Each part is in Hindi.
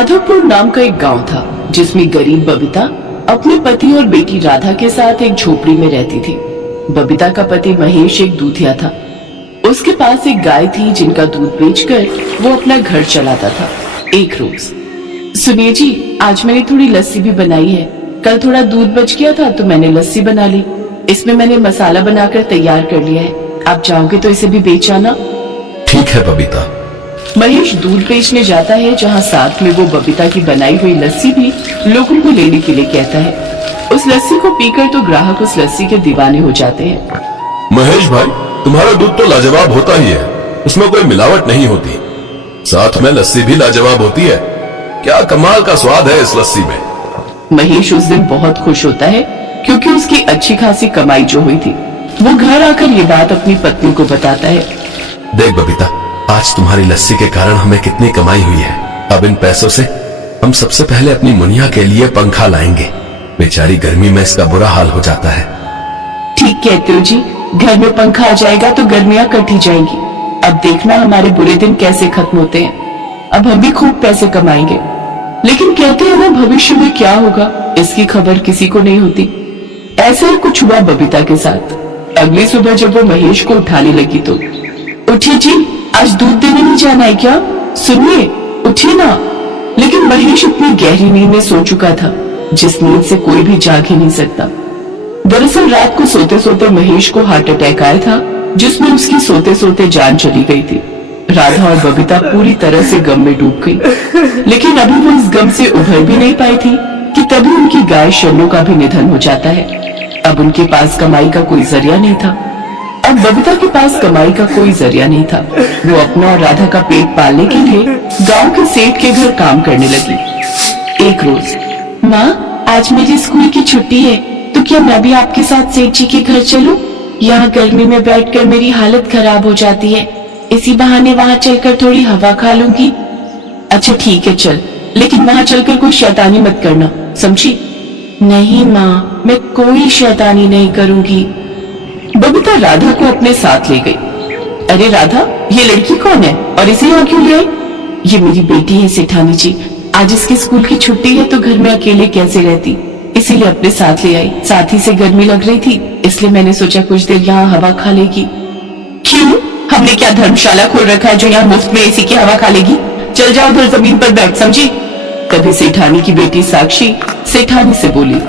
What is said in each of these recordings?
माधवपुर नाम का एक गांव था जिसमें गरीब बबीता अपने पति और बेटी राधा के साथ एक झोपड़ी में रहती थी। बबीता का पति महेश एक दूधिया था। उसके पास एक गाय थी जिनका दूध बेचकर वो अपना घर चलाता था। एक रोज, सुनिए जी, आज मैंने थोड़ी लस्सी भी बनाई है। कल थोड़ा दूध बच गया था तो मैंने लस्सी बना ली। इसमें मैंने मसाला बनाकर तैयार कर लिया है। आप चाहोगे तो इसे भी बेच आना। ठीक है बबीता। महेश दूध बेचने जाता है, जहाँ साथ में वो बबीता की बनाई हुई लस्सी भी लोगों को लेने के लिए कहता है। उस लस्सी को पीकर तो ग्राहक उस लस्सी के दीवाने हो जाते हैं। महेश भाई, तुम्हारा दूध तो लाजवाब होता ही है, उसमें कोई मिलावट नहीं होती, साथ में लस्सी भी लाजवाब होती है। क्या कमाल का स्वाद है इस लस्सी में। महेश उस दिन बहुत खुश होता है क्योंकि उसकी अच्छी खासी कमाई जो हुई थी। वो घर आकर ये बात अपनी पत्नी को बताता है। देख बबीता, आज तुम्हारी लस्सी के कारण हमें कितनी कमाई हुई है। अब इन पैसों से हम सबसे पहले अपनी मुनिया के लिए पंखा लाएंगे। बेचारी गर्मी में इसका बुरा हाल हो जाता है। ठीक कहते हो जी, घर में पंखा आ जाएगा तो गर्मियां कट ही जाएंगी। अब देखना हमारे बुरे दिन कैसे खत्म होते हैं। अब हम भी खूब पैसे कमाएंगे। लेकिन कहते हैं ना, भविष्य में क्या होगा इसकी खबर किसी को नहीं होती। ऐसा ही कुछ हुआ बबीता के साथ। अगली सुबह जब वो महेश को उठाने लगी तो, उठिए जी, आज दूध देने नहीं जाना है क्या? सुनिए, उठिए ना। लेकिन महेश इतनी गहरी नींद में सो चुका था जिस नींद से कोई भी जाग ही नहीं सकता। दरअसल रात को सोते सोते महेश को हार्ट अटैक आया था, जिसमें उसकी सोते सोते जान चली गई थी। राधा और बबीता पूरी तरह से गम में डूब गई। लेकिन अभी वो इस गम से उभर भी नहीं पाई थी कि तभी उनकी गाय शन्नू का भी निधन हो जाता है। अब उनके पास कमाई का कोई जरिया नहीं था। अब बबीता के पास कमाई का कोई जरिया नहीं था। वो अपना और राधा का पेट पालने के लिए गांव के सेठ के घर काम करने लगी। एक रोज, माँ, आज मेरी स्कूल की छुट्टी है, तो क्या मैं भी आपके साथ सेठ जी के घर चलूं? यहाँ गर्मी में बैठकर मेरी हालत खराब हो जाती है। इसी बहाने वहाँ चलकर थोड़ी हवा खा लूंगी। अच्छा ठीक है, चल, लेकिन वहाँ चलकर कोई शैतानी मत करना, समझी? नहीं माँ, मैं कोई शैतानी नहीं करूंगी। बबीता राधा को अपने साथ ले गई। अरे राधा, ये लड़की कौन है और इसे यहाँ क्यों ले आई? ये मेरी बेटी है सेठानी जी। आज इसकी स्कूल की छुट्टी है तो घर में अकेले कैसे रहती, इसीलिए अपने साथ ले आई। साथ ही से गर्मी लग रही थी, इसलिए मैंने सोचा कुछ देर यहाँ हवा खा लेगी। क्यों? हमने क्या धर्मशाला खोल रखा है जो यहाँ मुफ्त में एसी की हवा खा लेगी? चल जाओ उधर जमीन पर बैठ, समझी? तभी सेठानी की बेटी साक्षी सेठानी से बोली,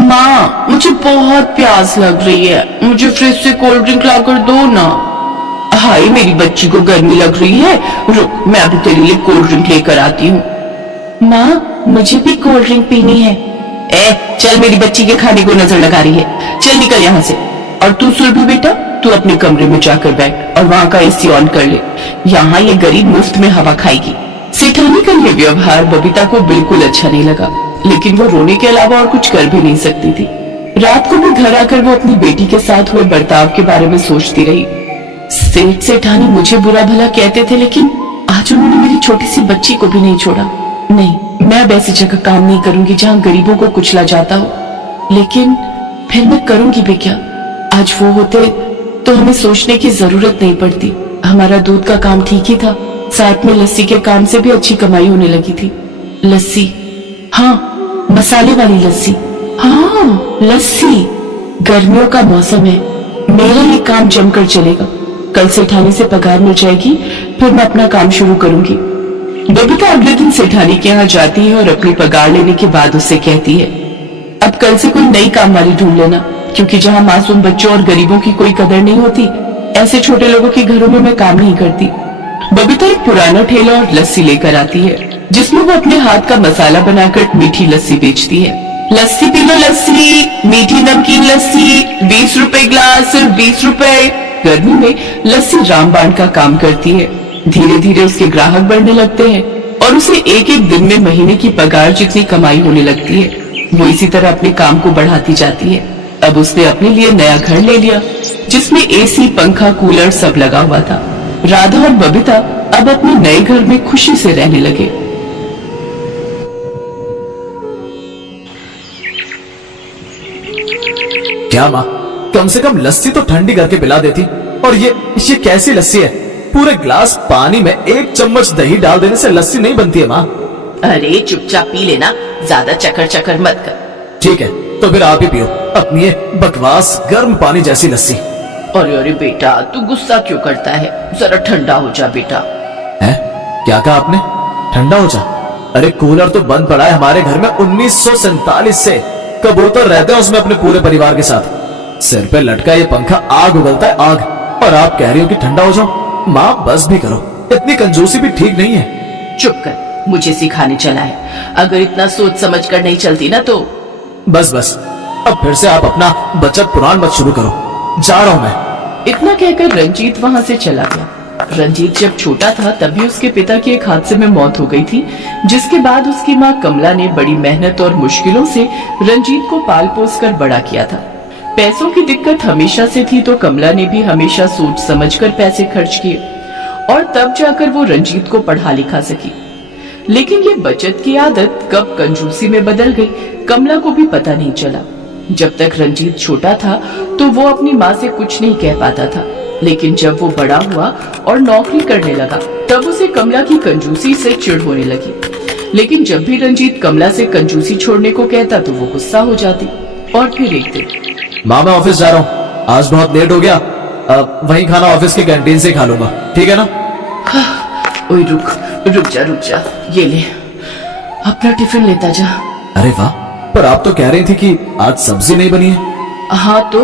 माँ, मुझे बहुत प्यास लग रही है, मुझे फ्रिज से कोल्ड ड्रिंक लाकर दो ना। हाय, मेरी बच्ची को गर्मी लग रही है, रुक, मैं अभी तेरे लिए कोल्ड ड्रिंक लेकर आती हूँ। माँ, मुझे भी कोल्ड ड्रिंक पीनी है। चल, मेरी बच्ची के खाने को नजर लगा रही है, चल निकल यहाँ से। और तू सुरभि बेटा, तू अपने कमरे में जाकर बैठ और वहाँ का एसी ऑन कर ले। यहाँ ये गरीब मुफ्त में हवा खाएगी। सेठानी का ये व्यवहार बबीता को बिल्कुल अच्छा नहीं लगा, लेकिन वो रोने के अलावा और कुछ कर भी नहीं सकती थी। रात को भी घर आकर वो अपनी बेटी के साथ हुए बर्ताव के बारे में सोचती रही। सेठ सेठानी मुझे बुरा भला कहते थे, लेकिन आज उन्होंने मेरी छोटी सी बच्ची को भी नहीं छोड़ा। नहीं, मैं अब ऐसी जगह काम नहीं करूंगी जहाँ गरीबों को कुचला जाता हो। लेकिन फिर मैं करूंगी भी क्या? आज वो होते तो हमें सोचने की जरूरत नहीं पड़ती। हमारा दूध का काम ठीक ही था, साथ में लस्सी के काम से भी अच्छी कमाई होने लगी थी। लस्सी, हाँ, मसाले वाली लस्सी। हाँ, लस्सी। गर्मियों का मौसम है, मेरा ये काम जमकर चलेगा। कल सेठानी से पगार मिल जाएगी, फिर मैं अपना काम शुरू करूंगी। बबीता अगले दिन सेठानी के यहाँ जाती है और अपनी पगार लेने के बाद उससे कहती है, अब कल से कोई नई काम वाली ढूंढ लेना, क्योंकि जहाँ मासूम बच्चों और गरीबों की कोई कदर नहीं होती, ऐसे छोटे लोगों के घरों में मैं काम नहीं करती। बबीता एक पुराना ठेला और लस्सी लेकर आती है, जिसमें वो अपने हाथ का मसाला बनाकर मीठी लस्सी बेचती है। लस्सी पी लो लस्सी, मीठी नमकीन लस्सी, 20 रुपए ग्लास, सिर्फ 20 रुपए। गर्मी में लस्सी रामबाण का काम करती है। धीरे धीरे उसके ग्राहक बढ़ने लगते हैं और उसे एक एक दिन में महीने की पगार जितनी कमाई होने लगती है। वो इसी तरह अपने काम को बढ़ाती जाती है। अब उसने अपने लिए नया घर ले लिया, जिसमें एसी, पंखा, कूलर सब लगा हुआ था। राधा और बबीता अब अपने नए घर में खुशी से रहने लगे। क्या माँ, कम से कम लस्सी तो ठंडी करके पिला देती। और ये कैसी लस्सी है? पूरे ग्लास पानी में 1 चम्मच दही डाल देने से लस्सी नहीं बनती है माँ। अरे चुपचाप पी लेना, ज्यादा चक्कर चक्कर मत कर। ठीक है, तो फिर आप ही पियो अपनी ये बकवास गर्म पानी जैसी लस्सी। अरे अरे बेटा, तू गुस्सा क्यों करता है? जरा ठंडा हो जा बेटा। है? क्या कहा आपने? ठंडा हो जा? अरे कूलर तो बंद पड़ा है हमारे घर में 1947 से। कबूतर रहते हैं उसमें अपने पूरे परिवार के साथ। सिर पे लटका ये पंखा आग उगलता है आग, और आप कह रही हो कि ठंडा हो जाओ? माँ बस भी करो, इतनी कंजूसी भी ठीक नहीं है। चुप कर, मुझे सिखाने चला है। अगर इतना सोच समझ कर नहीं चलती ना तो। बस बस, अब फिर से आप अपना बचत पुराण मत शुरू करो, जा रहा हूं मैं। इतना कहकर रंजीत वहां से चला गया। रंजीत जब छोटा था तभी उसके पिता की एक हादसे में मौत हो गई थी, जिसके बाद उसकी माँ कमला ने बड़ी मेहनत और मुश्किलों से रंजीत को पाल पोस कर बड़ा किया था। पैसों की दिक्कत हमेशा से थी, तो कमला ने भी हमेशा सोच समझकर पैसे खर्च किए, और तब जाकर वो रंजीत को पढ़ा लिखा सकी। लेकिन ये बचत की आदत कब कंजूसी में बदल गई, कमला को भी पता नहीं चला। जब तक रंजीत छोटा था तो वो अपनी माँ से कुछ नहीं कह पाता था, लेकिन जब वो बड़ा हुआ और नौकरी करने लगा तब उसे कमला की कंजूसी से चिढ़ होने लगी। लेकिन जब भी रंजीत कमला से कंजूसी छोड़ने को कहता तो वो गुस्सा हो जाती। और फिर एक दिन, माँ मैं ऑफिस जा रहा हूँ, आज बहुत लेट हो गया, अब वही खाना ऑफिस की कैंटीन से खा लूंगा, ठीक है ना? ओए रुक जा, ये ले अपना टिफिन लेता जा। अरे वाह, पर आप तो कह रही थी कि आज सब्जी नहीं बनी है। हाँ तो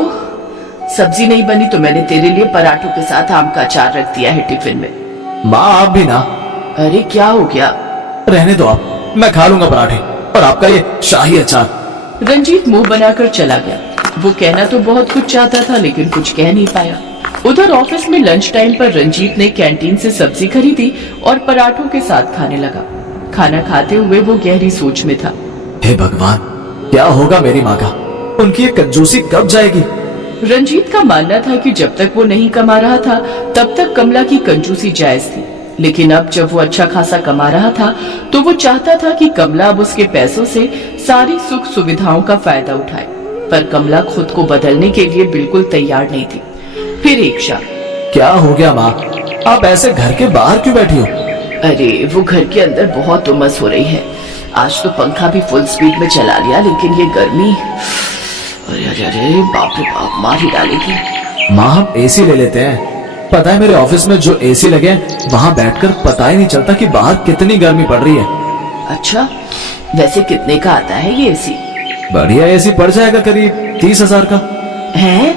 सब्जी नहीं बनी तो मैंने तेरे लिए पराठों के साथ आम का अचार रख दिया है टिफिन में। माँ आप भी ना। अरे क्या हो गया? रहने दो आप, मैं खा लूंगा पराठे और आपका ये शाही अचार। रंजीत मुंह बनाकर चला गया। वो कहना तो बहुत कुछ चाहता था लेकिन कुछ कह नहीं पाया। उधर ऑफिस में लंच टाइम पर रंजीत ने कैंटीन से सब्जी खरीदी और पराठों के साथ खाने लगा। खाना खाते हुए वो गहरी सोच में था। हे भगवान, क्या होगा मेरी माँ का? उनकी ये कंजूसी कब जाएगी? रंजीत का मानना था कि जब तक वो नहीं कमा रहा था तब तक कमला की कंजूसी जायज थी, लेकिन अब जब वो अच्छा खासा कमा रहा था तो वो चाहता था कि कमला अब उसके पैसों से सारी सुख सुविधाओं का फायदा उठाए। पर कमला खुद को बदलने के लिए बिल्कुल तैयार नहीं थी। फिर एक शाम, क्या हो गया माँ, आप ऐसे घर के बाहर क्यों बैठी हो? अरे वो घर के अंदर बहुत उमस हो रही है। आज तो पंखा भी फुल स्पीड में चला लिया, लेकिन ये गर्मी, अरे अरे अरे बाप रे बाप, मार ही डालेगी। माँ हम एसी ले लेते हैं। पता है मेरे ऑफिस में जो एसी लगे हैं वहाँ बैठकर पता ही नहीं चलता कि बाहर कितनी गर्मी पड़ रही है। अच्छा, वैसे कितने का आता है ये एसी? बढ़िया एसी पड़ जाएगा करीब 30,000 का। है?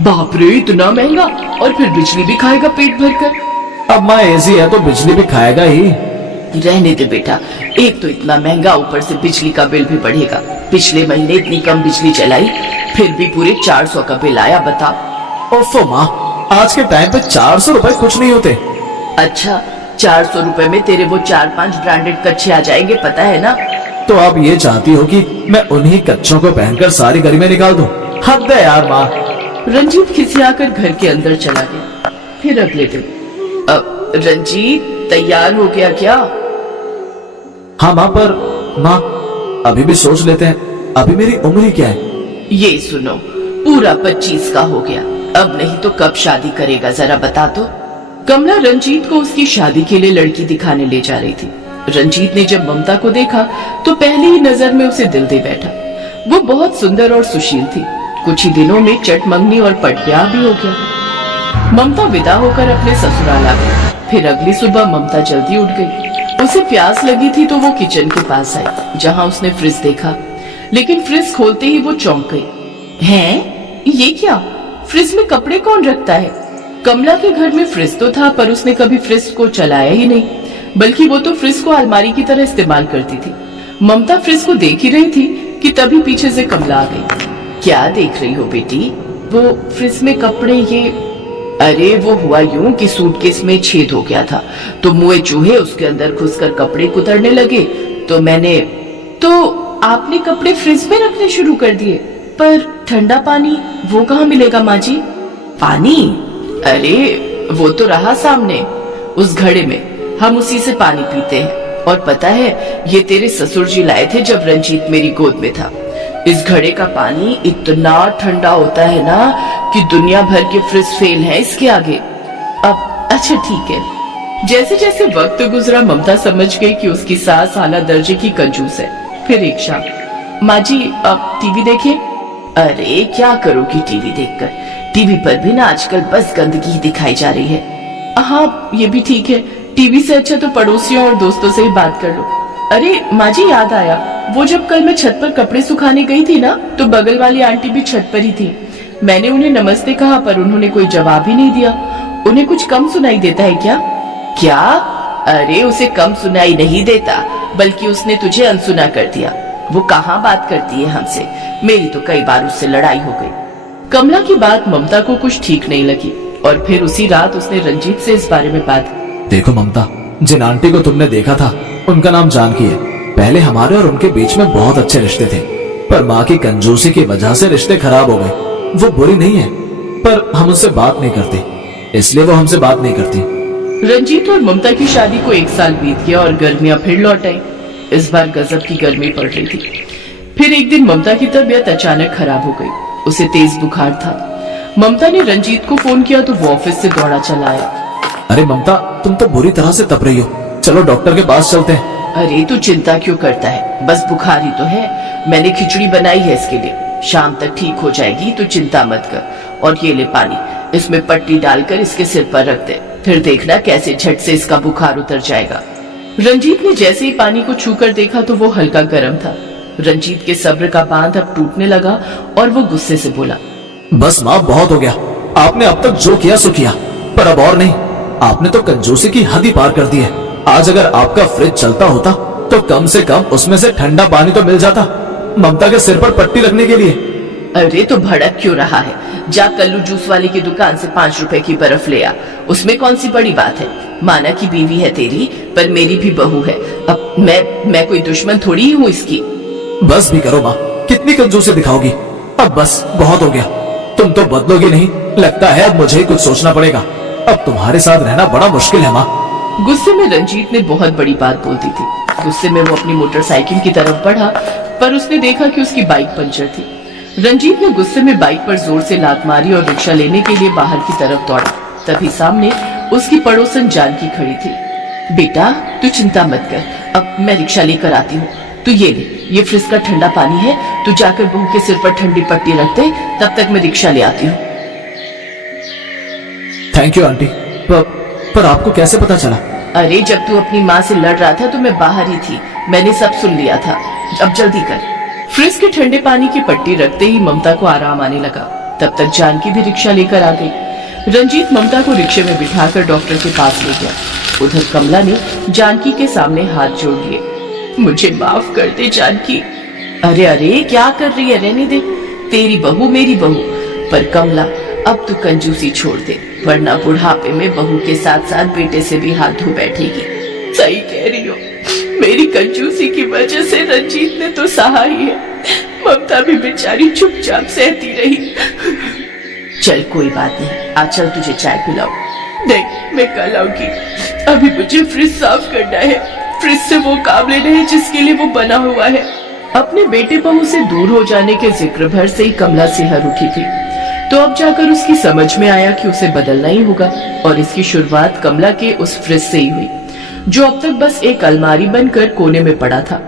बाप रे, इतना महंगा? और फिर बिजली भी खाएगा पेट भर कर। अब माँ एसी है तो बिजली भी खाएगा ही। रहने दे बेटा, एक तो इतना महंगा, ऊपर से बिजली का बिल भी बढ़ेगा। पिछले महीने इतनी कम बिजली चलाई फिर भी पूरे 400 का बिल आया, बता। ओफो माँ, आज के टाइम पे 400 रुपए कुछ नहीं होते। अच्छा, 400 रुपए में तेरे वो 4-5 ब्रांडेड कच्छे आ जाएंगे, पता है ना? तो आप ये चाहती हो कि मैं उन्हीं कच्छों को पहनकर सारी गर्मी निकाल दूं? हद है यार माँ। रंजीत खिसियाकर घर के अंदर चला गया। फिर अगले दिन, अब रंजीत तैयार हो गया क्या? हाँ माँ, पर माँ अभी भी सोच लेते हैं, अभी मेरी उम्र ही क्या है? ये सुनो, पूरा 25 का हो गया, अब नहीं तो कब शादी करेगा जरा बता तो। कमला रंजीत को उसकी शादी के लिए लड़की दिखाने ले जा रही थी। रंजीत ने जब ममता को देखा तो पहली ही नजर में उसे दिल दे बैठा। वो बहुत सुंदर और सुशील थी। कुछ ही दिनों में चटमंगनी और पटब्याह भी हो गया। ममता विदा होकर अपने ससुराल आ गई। फिर अगली सुबह ममता जल्दी उठ गई। उसे प्यास लगी थी तो वो किचन के पास आई, जहाँ उसने फ्रिज देखा, लेकिन फ्रिज खोलते ही वो चौंक गई। हैं? ये क्या? फ्रिज में कपड़े कौन रखता है? कमला के घर में फ्रिज तो था पर उसने कभी फ्रिज को चलाया ही नहीं, बल्कि वो तो फ्रिज को अलमारी की तरह इस्तेमाल करती थी। ममता फ्रिज को देख ही रही थी कि तभी पीछे से कमला आ गई। क्या देख रही हो बेटी? वो फ्रिज में कपड़े ये? अरे वो हुआ यूं कि सूटकेस में छेद हो गया था तो मुए चूहे उसके अंदर घुसकर कपड़े कुतरने लगे, तो आपने कपड़े फ्रिज में रखने शुरू कर दिए। पर ठंडा पानी वो कहाँ मिलेगा माँ जी? पानी? अरे वो तो रहा सामने उस घड़े में, हम उसी से पानी पीते हैं। और पता है ये तेरे ससुर जी लाए थे जब रंजीत मेरी गोद में था। इस घड़े का पानी इतना ठंडा होता है ना कि दुनिया भर के फ्रिज फेल हैं इसके आगे। अब अच्छा ठीक है, जैसे जैसे वक्त गुजरा ममता समझ गई कि उसकी सास आला दर्जे की कंजूस है। फिर एक शाम, माँ जी अब टीवी देखें। अरे क्या करोगी टीवी देखकर, टीवी पर भी ना आजकल बस गंदगी ही दिखाई जा रही है। हाँ ये भी ठीक है, टीवी से अच्छा तो पड़ोसियों और दोस्तों से ही बात कर लो। अरे माँ जी याद आया, वो जब कल मैं छत पर कपड़े सुखाने गई थी ना, तो बगल वाली आंटी भी छत पर ही थी। मैंने उन्हें नमस्ते कहा पर उन्होंने कोई जवाब ही नहीं दिया। उन्हें कुछ कम सुनाई देता है क्या? क्या? अरे उसे कम सुनाई नहीं देता, बल्कि उसने तुझे अनसुना कर दिया। वो कहाँ बात करती है हमसे, मेरी तो कई बार उससे लड़ाई हो गई। कमला की बात ममता को कुछ ठीक नहीं लगी और फिर उसी रात उसने रंजीत से इस बारे में बात। देखो ममता, जिन आंटी को तुमने देखा था उनका नाम जानकी है। पहले हमारे और उनके बीच में बहुत अच्छे रिश्ते थे, पर माँ की कंजूसी की वजह से रिश्ते खराब हो गए। वो बुरी नहीं है, पर हम उससे बात नहीं करते, इसलिए वो हमसे बात नहीं करती। रंजीत और ममता की शादी को 1 साल बीत गया और गर्मियां फिर लौट आई। इस बार गजब की गर्मी पड़ रही थी। फिर एक दिन ममता की तबीयत अचानक खराब हो गई, उसे तेज बुखार था। ममता ने रंजीत को फोन किया तो वो ऑफिस से दौड़ा चला आया। अरे ममता, तुम तो बुरी तरह से तप रही हो, चलो डॉक्टर के पास चलते हैं। अरे तू चिंता क्यों करता है, बस बुखार ही तो है। मैंने खिचड़ी बनाई है इसके लिए, शाम तक ठीक हो जाएगी, तू चिंता मत कर। और ये ले पानी, इसमें पट्टी डालकर इसके सिर पर रख दे, फिर देखना कैसे झट से इसका बुखार उतर जाएगा। रंजीत ने जैसे ही पानी को छूकर देखा तो वो हल्का गर्म था। रंजीत के सब्र का बांध अब टूटने लगा और वो गुस्से से बोला, बस माँ बहुत हो गया, आपने अब तक जो किया सो किया, पर अब और नहीं। आपने तो कंजूसी की हद ही पार कर दी है। आज अगर आपका फ्रिज चलता होता तो कम से कम उसमें से ठंडा पानी तो मिल जाता ममता के सिर पर पट्टी रखने के लिए। अरे तो भड़क क्यों रहा है, जा कल्लू जूस वाले की दुकान से 5 रुपए की बर्फ ले आ, उसमें कौन सी बड़ी बात है। माना की बीवी है तेरी, पर मेरी भी बहू है। अब मैं कोई दुश्मन थोड़ी ही हूँ इसकी। बस भी करो माँ, कितनी कंजूसी दिखाओगी, अब बस बहुत हो गया। तुम तो बदलोगी नहीं, लगता है अब मुझे ही कुछ सोचना पड़ेगा। अब तुम्हारे साथ रहना बड़ा मुश्किल है माँ। गुस्से में रंजीत ने बहुत बड़ी बात बोल दी थी। गुस्से में वो अपनी मोटरसाइकिल की तरफ बढ़ा, पर उसने देखा कि उसकी बाइक पंचर थी। रंजीत ने गुस्से में बाइक पर जोर से लात मारी और रिक्शा लेने के लिए बाहर की तरफ दौड़ा। तभी सामने उसकी पड़ोसन जानकी खड़ी थी। बेटा तू चिंता मत कर, अब मैं रिक्शा लेकर आती हूँ। तू ये ले, ये फ्रिज का ठंडा पानी है, तू जाकर बहू के सिर पर ठंडी पट्टी रख दे, तब तक मैं रिक्शा ले आती हूँ। थैंक यू आंटी, पर आपको कैसे पता चला? अरे जब तू अपनी माँ से लड़ रहा था तो मैं बाहर ही थी, मैंने सब सुन लिया था। अब जल्दी कर। फ्रिज के ठंडे पानी की पट्टी रखते ही ममता को आराम आने लगा। तब तक जानकी भी रिक्शा लेकर आ गई। रंजीत ममता को रिक्शे में बिठाकर डॉक्टर के पास ले गया। उधर कमला ने जानकी के सामने हाथ जोड़ लिए। मुझे माफ कर दे जानकी। अरे अरे क्या कर रही है, रहने दे, तेरी बहू मेरी बहू। पर कमला अब तू कंजूसी छोड़ दे, वरना बुढ़ापे में बहू के साथ साथ बेटे से भी हाथ धो बैठेगी। सही कह रही हो, मेरी कंजूसी की वजह से रंजीत ने तो सहा ही है, ममता भी बेचारी चुपचाप सहती रही। चल कोई बात नहीं, आज चल तुझे चाय पिलाओ। नहीं मैं कल आऊंगी, अभी मुझे फ्रिज साफ करना है। फ्रिज से वो काम लेना है जिसके लिए वो बना हुआ है। अपने बेटे बहू से दूर हो जाने के जिक्र भर से ही कमला सिहर उठी थी, तो अब जाकर उसकी समझ में आया कि उसे बदलना ही होगा। और इसकी शुरुआत कमला के उस फ्रिज से ही हुई, जो अब तक बस एक अलमारी बनकर कोने में पड़ा था।